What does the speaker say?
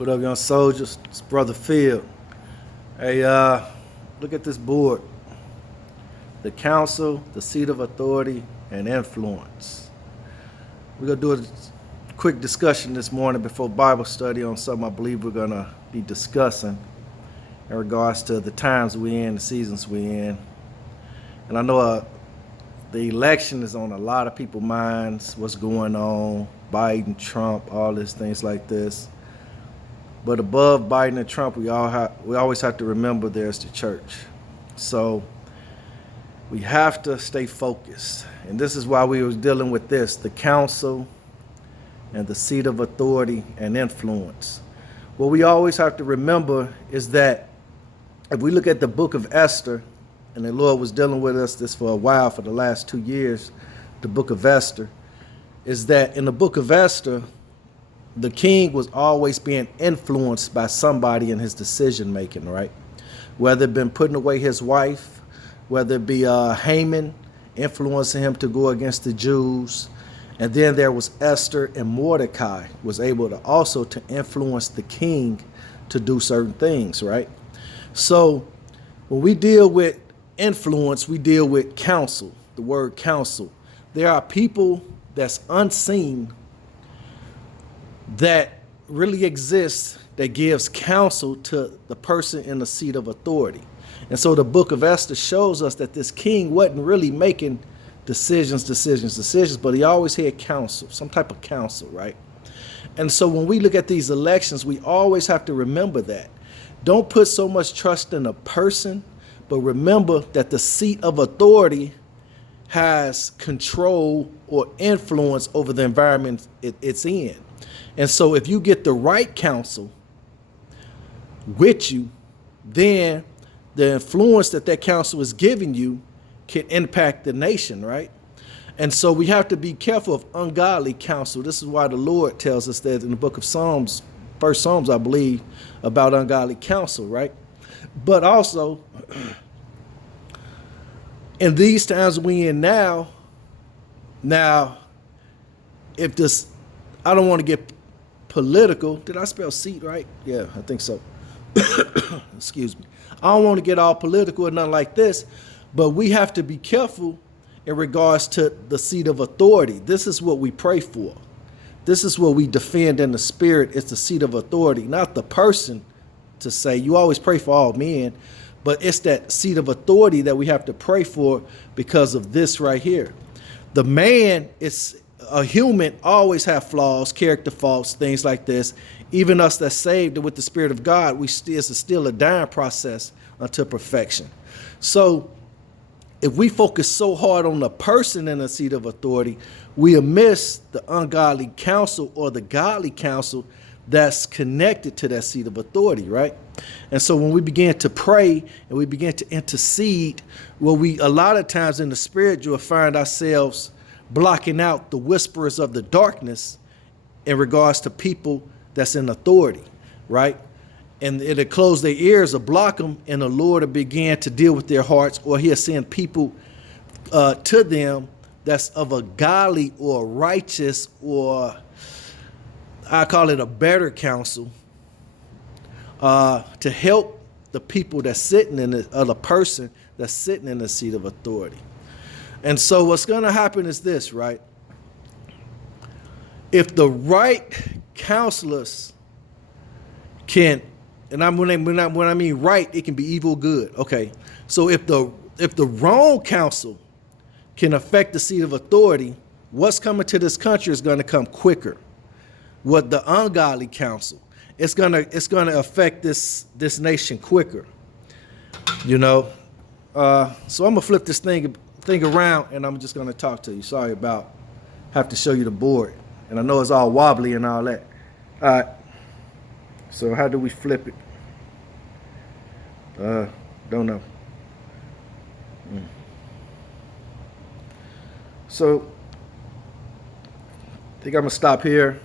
What up, young soldiers? It's Brother Field. Hey, look at this board. The council, the seat of authority, and influence. We're going to do a quick discussion this morning before Bible study on something I believe we're going to be discussing in regards to the times we're in, the seasons we're in. And I know the election is on a lot of people's minds, what's going on, Biden, Trump, all these things like this. But above Biden and Trump, we always have to remember there's the church. So we have to stay focused. And this is why we were dealing with this, the council and the seat of authority and influence. What we always have to remember is that if we look at the book of Esther, and the Lord was dealing with us this for a while, for the last 2 years, the book of Esther, is that in the book of Esther, the king was always being influenced by somebody in his decision making, right? Whether it been putting away his wife, whether it be Haman influencing him to go against the Jews, and then there was Esther, and Mordecai was able to also to influence the king to do certain things, right? So when we deal with influence, we deal with counsel, the word counsel. There are people that's unseen that really exists that gives counsel to the person in the seat of authority. And so the book of Esther shows us that this king wasn't really making decisions, but he always had counsel, some type of counsel, right? And so when we look at these elections, we always have to remember that. Don't put so much trust in a person, but remember that the seat of authority has control or influence over the environment it's in. And so if you get the right counsel with you, then the influence that counsel is giving you can impact the nation, right? And so we have to be careful of ungodly counsel. This is why the Lord tells us that in the book of Psalms, first Psalms, I believe, about ungodly counsel, right? But also, in these times we in now, if this, I don't want to get political. Did I spell seat right? Yeah, I think so. Excuse me. I don't want to get all political or nothing like this, but we have to be careful in regards to the seat of authority. This is what we pray for. This is what we defend in the spirit. It's the seat of authority, not the person to say. You always pray for all men, but it's that seat of authority that we have to pray for because of this right here. The man is a human, always have flaws, character faults, things like this. Even us that's saved with the Spirit of God, it's still a dying process unto perfection. So if we focus so hard on the person in the seat of authority, we'll miss the ungodly counsel or the godly counsel that's connected to that seat of authority, right? And so when we begin to pray and we begin to intercede, well, a lot of times in the spirit, you'll find ourselves blocking out the whisperers of the darkness in regards to people that's in authority, right? And it'll close their ears or block them, and the Lord will begin to deal with their hearts, or he'll send people to them that's of a godly or righteous, or I call it a better counsel, to help the people that's sitting in the person that's sitting in the seat of authority. And so what's going to happen is this, right? If the right counselors can, and when I mean right, it can be evil, good. Okay, so if the wrong counsel can affect the seat of authority, what's coming to this country is going to come quicker. What the ungodly counsel, it's gonna affect this nation quicker. You know, so I'm gonna flip this thing around, and I'm just gonna talk to you. Sorry about have to show you the board, and I know it's all wobbly and all that. All right. So how do we flip it? Don't know. So I think I'm gonna stop here.